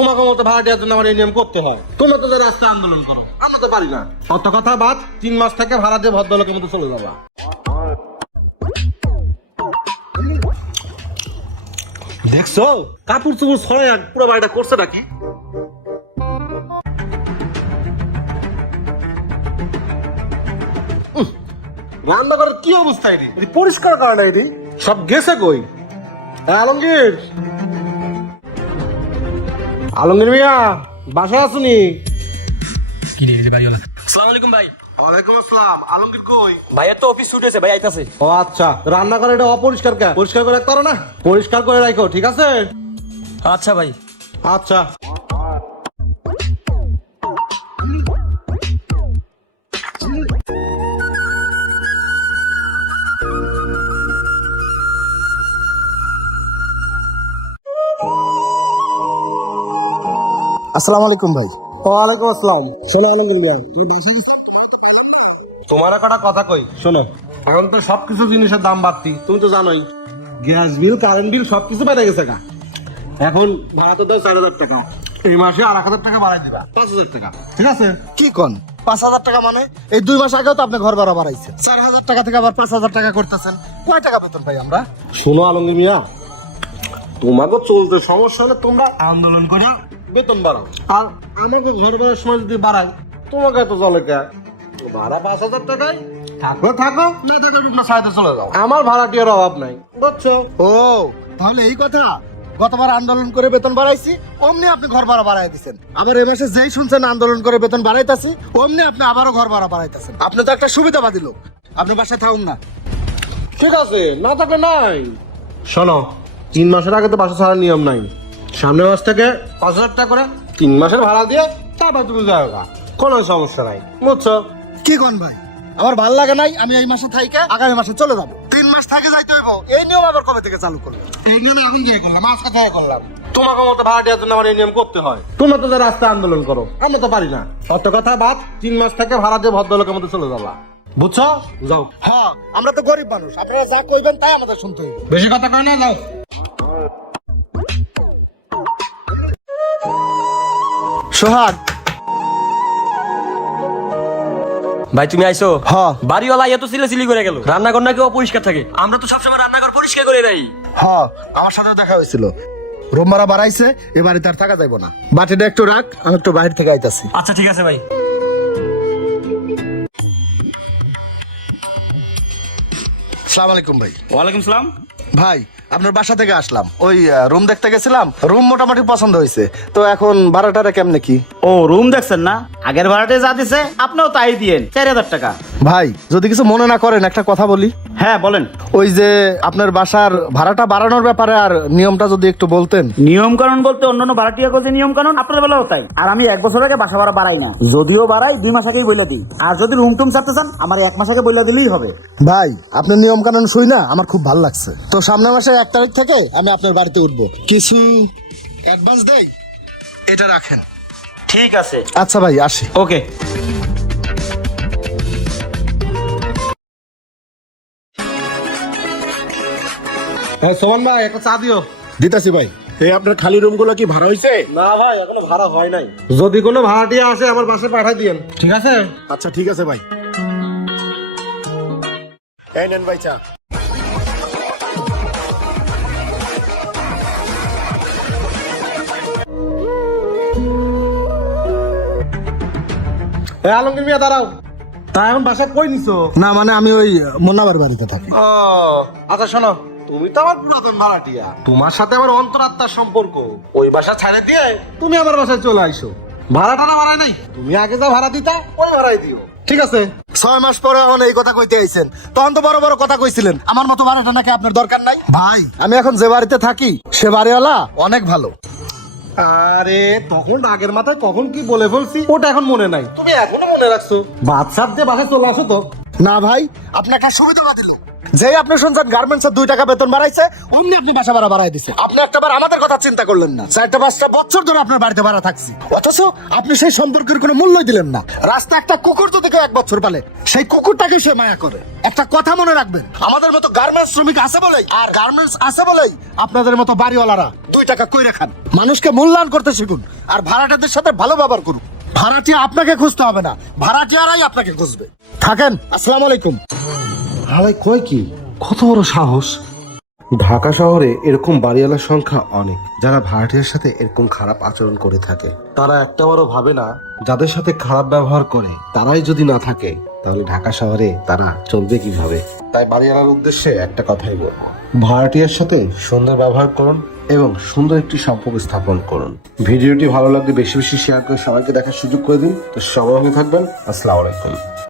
তোমাকে মতো ভাড়াটিয়ার জন্য আমার এই নিয়ম করতে হয়। তোমরা তো রাস্তায় আন্দোলন করো, আমরা তো পারি না। অত কথা বাদ, 3 মাস থেকে ভাড়া দিয়ে ভদ্রলোকের মতো চলে যাবা। দেখছো কাপড় চুপড় ছড়ে পুরো বাড়িটা করছে নাকি? রান্নাঘরের কি অবস্থা এটি? পরিষ্কার করা নাই এটি, সব গেছে কই? আলমগীর, আলমগীর মিয়া বাসায় আসুনি? কি রে যে বাড়িওয়ালা। আসসালামু আলাইকুম ভাই। ওয়ালাইকুম আসসালাম। আলমগীর কই? ভাইয়া তো অফিস ছুটেছে, ভাই আইতাছে। ও আচ্ছা, রান্নাঘর এটা অপরিষ্কার কে? পরিষ্কার করে রাখতে পারো না? পরিষ্কার করে রাখো, ঠিক আছে? আচ্ছা ভাই। আচ্ছা। আসসালামু আলাইকুম ভাই। ওয়ালাইকুম আসসালাম। শোনো আলমগীর মিয়া, তোমার একটা কথা কই শোনো। এখন তো সবকিছু জিনিসের দাম বাড়তি, তুমি তো জানোই। গ্যাস বিল, কারেন্ট বিল সবকিছু বেড়ে গেছে গা। এখন ভাড়া তো দাও 4,000 টাকা, এই মাসে আর 1,000 টাকা বাড়াই দিবা, 5,000 টাকা, ঠিক আছে? কি কোন 5,000 টাকা? মানে এই 2 মাস আগেও তো আপনি ঘর ভাড়া বাড়াইছেন, 4,000 টাকা থেকে আবার 5,000 টাকা করতেছেন। কয় টাকা বেতন পাই আমরা? শোনো আলমগীর মিয়া, তোমাকে চলতে সমস্যা হলে তোমরা আন্দোলন করে বেতন বাড়াও, আর আমাকে ঘর ভাড়ার সময় যদি বাড়াই তোমাকে তো চলে কে? ভাড়া 5,000 টাকায় থাকো থাকো, না থাকো না সাইডে চলে যাও। আমার ভাড়াটিয়ার অভাব নাই, বুঝছো? ও তাহলে এই কথা। গতবার আন্দোলন করে বেতন বাড়াইছি, অমনি আপনি ঘর ভাড়া বাড়াই দিচ্ছেন। আবার এই মাসে যেই শুনছেন আন্দোলন করে বেতন বাড়াইতাছি, অমনি আপনি আবারও ঘর ভাড়া বাড়াইতেছেন। আপনি তো একটা সুবিধাবাদী লোক, আপনি বাসায় থাকুন না। ঠিক আছে, না থাকলে নাই। শোনো, 3 মাসের আগে তো বাসা ছাড়ার নিয়ম নাই। সামনের মাস থেকে 5,000 টাকা করে 3 মাসের ভাড়া দিয়ে তারপর তুমি যাও গা, কোনো সমস্যা নাই, বুঝছো? কি কোন ভাই, আমার ভাল লাগে নাই, আমি এই মাসে থাইকা আগামী মাসে চলে যাবো। 3 মাস থাকে যাইতে হইব, এই নিয়ম আবার কবে থেকে চালু করলেন? এই নিয়মে এখন যে করলাম, আজকে থেকে করলাম। তোমাকে মতো ভাড়াটিয়ার জন্য আমার এই নিয়ম করতে হয়। তোমরা তো রাস্তায় আন্দোলন করো, আমরা তো পারি না। অত কথা বাদ, 3 মাস থেকে ভাড়া দিয়ে ভদ্রলোকের মতো চলে যাবা, বুঝছো? যাও। হ্যাঁ, আমরা তো গরিব মানুষ, আপনারা যা কইবেন তাই আমাদের শুনতে হইবে। বেশি কথা কয় না, যাও। সোহাগ। ভাই তুমি আইছো? হ্যাঁ। বাড়িওয়ালা এত সিলি করে গেল, রান্নাঘর নাকি অপরিষ্কার থাকে। আমরা তো সবসময় রান্নাঘর পরিষ্কার করে দেই। হ্যাঁ, আমার সাথে দেখা হয়েছিল। রুম ভাড়া বাড়াইছে, এ বাড়িতে আর থাকা যাইব না। বাটিটা একটু রাখ, আমি একটু বাইরে থেকে আইতাছি। আচ্ছা ঠিক আছে ভাই। আসসালামু আলাইকুম ভাই। ওয়ালাইকুম সালাম। ভাই, আপনার বাসা থেকে আসলাম, ওই রুম দেখতে গেছিলাম, রুম মোটামুটি পছন্দ হয়েছে। তো এখন ভাড়াটারে কেমনে কি? ও রুম দেখছেন না? আগের ভাড়াটে যা দিছে আপনিও তাই দিয়েন, 4,000 টাকা। ভাই যদি কিছু মনে না করেন একটা কথা বলি। হ্যাঁ বলেন। ওই যে আপনার বাসার ভাড়াটা বাড়ানোর ব্যাপারে আর নিয়মটা যদি একটু বলতেন। নিয়ম কানুন বলতে অন্যান্য ভাড়াটিয়া যে নিয়ম কানুন, আপনার বেলাও তাই। আর আমি 1 বছর আগে বাসা ভাড়া বাড়াই না, যদিও বাড়াই 2 মাস আগেই বলে দিই। আর যদি রুম টুম চাতে চান, আমার 1 মাস আগে বলে দিলেই হবে। ভাই আপনার নিয়ম কানুন শুই না আমার খুব ভালো লাগছে। তো সামনের মাসে 1 তারিখ থেকে আমি আপনার বাড়িতে উঠবো, কিছু অ্যাডভান্স দেই, এটা রাখেন। ঠিক আছে। আচ্ছা ভাই, আসি। ওকে। হ্যাঁ সোমান ভাই, একটা চা দিও। দিতাছি ভাই। এই আপনার খালি রুমগুলো কি ভাড়া হয়েছে? না ভাই, এখনো ভাড়া হয় নাই। যদি কোনো ভাড়াটিয়া আসে আমার বাসায় পাঠাই দিয়েন, ঠিক আছে? আচ্ছা ঠিক আছে ভাই। এই নেন ভাই চা। আলমগীর মিয়া দাঁড়াও। তা এখন বাসা কই নিছো? না মানে আমি ওই মোনাবার বাড়িতে থাকি। ও আচ্ছা, শোনো, তুমি তো আমার পুরাতন ভাড়াটিয়া, তোমার সাথে আমার অন্তরাত্মার সম্পর্ক। ওই বাসা ছাড়ে দিয়ে তুমি আমার বাসায় চলে আইসো। ভাড়াটা না বাড়ায় নাই, তুমি আগে যা ভাড়া দিতা ওই ভাড়াই দিও, ঠিক আছে? 6 মাস পরে এখন এই কথা কইতে আইছেন, তখন তো বড় বড় কথা কইছিলেন। আমার মতো ভাড়াটা নাকি আপনার দরকার নাই? ভাই আমি এখন যে বাড়িতে থাকি সে বাড়িওয়ালা অনেক ভালো। আরে তখন আগের মাথায় কখন কি বলে ফেলছি ওটা এখন মনে নাই, তুমি এখনো মনে রাখছো। বাদশাহ দিয়ে বাসায় চলে আসো তো। না ভাই, আপনি একটা সুবিধাবাদী লোক। যেই আপনি শুনছেন গার্মেন্টসের 2 টাকা বেতন বাড়াইছে, অমনি আপনি বাসা ভাড়া বাড়াই দিছে। আপনি একটাবার আমাদের কথা চিন্তা করলেন না। 4-5 বছর ধরে আপনার বাড়িতে ভাড়া থাকছি, অথচ আপনি সেই সম্পর্কের কোনো মূল্যই দিলেন না। রাস্তা একটা কুকুর যদি কেউ 1 বছর পালে, সেই কুকুরটাকে সে মায়া করে। একটা কথা মনে রাখবেন, আমাদের মতো গার্মেন্টস শ্রমিক আছে বলেই, আর গার্মেন্টস আছে বলেই আপনাদের মতো বাড়িওয়ালারা 2 টাকা কইরা খান। মানুষকে মূল্যায়ন করতে শিখুন, আর ভাড়াটাদের সাথে ভালো ব্যবহার করুন। ভাড়াটিয়া আপনাকে খুঁজতে হবে না, ভাড়াটিয়ারাই আপনাকে খুঁজবে। থাকেন, আসসালামু আলাইকুম। হালাই কয় কি, কত বড় সাহস! ঢাকা শহরে এরকম বাড়িওয়ালার সংখ্যা অনেক, যারা ভাড়াটিয়ার সাথে এরকম খারাপ আচরণ করে থাকে। তারা একটাবারও ভাবে না, যাদের সাথে খারাপ ব্যবহার করে তারাই যদি না থাকে, তাহলে ঢাকা শহরে তারা চলবে কিভাবে? তাই বাড়িওয়ালার উদ্দেশ্যে একটা কথাই বলবো, ভাড়াটিয়ার সাথে সুন্দর ব্যবহার করুন এবং সুন্দর একটি সম্পর্ক স্থাপন করুন। ভিডিওটি ভালো লাগলে বেশি বেশি শেয়ার করে সবাইকে দেখার সুযোগ করে দিন। তো সবাই ভালো থাকবেন। আসসালামু আলাইকুম।